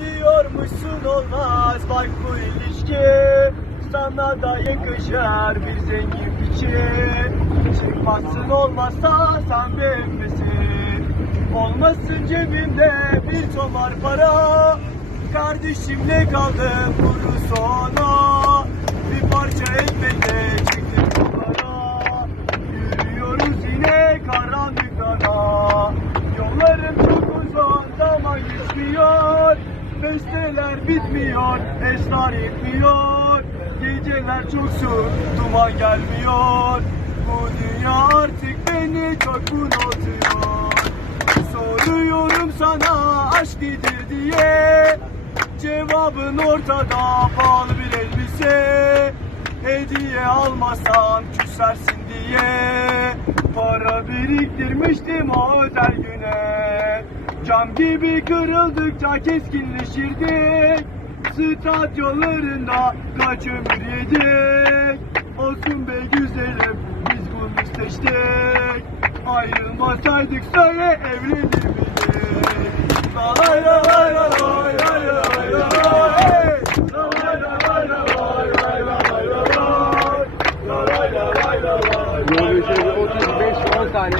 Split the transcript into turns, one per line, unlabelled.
Diyormuşsun olmaz. Bak bu ilişki Sana da yakışır. Bir zengin piçi Çıkmazsın olmazsa sen benimlesin Olmasın cebimde bir tomar para. Kardeşimle kaldım kuru sona Bir parça ekmekle çektim yollara Yürüyoruz yine karanlıklara. Yollarım çok uzun zaman geçmiyor Besteler bitmiyor, esrar yetmiyor Geceler çok soğuk, duman gelmiyor. Bu dünya artık beni çok bunaltıyor Soruyorum sana aşk nedir diye. Cevabın ortada pahalı bir elbise. Hediye almasam küsersin diye. Para biriktirmiştim o özel güne Cam gibi kırıldıkça keskinleşirdik. Strat yollarında kaç ömür yedik? Olsun be güzelim biz kulmuş seçtik. Ayrılmasaydık sana evlenir miydik Lay lay lay lay lay lay lay
Böyle şeyde 35-10 tane.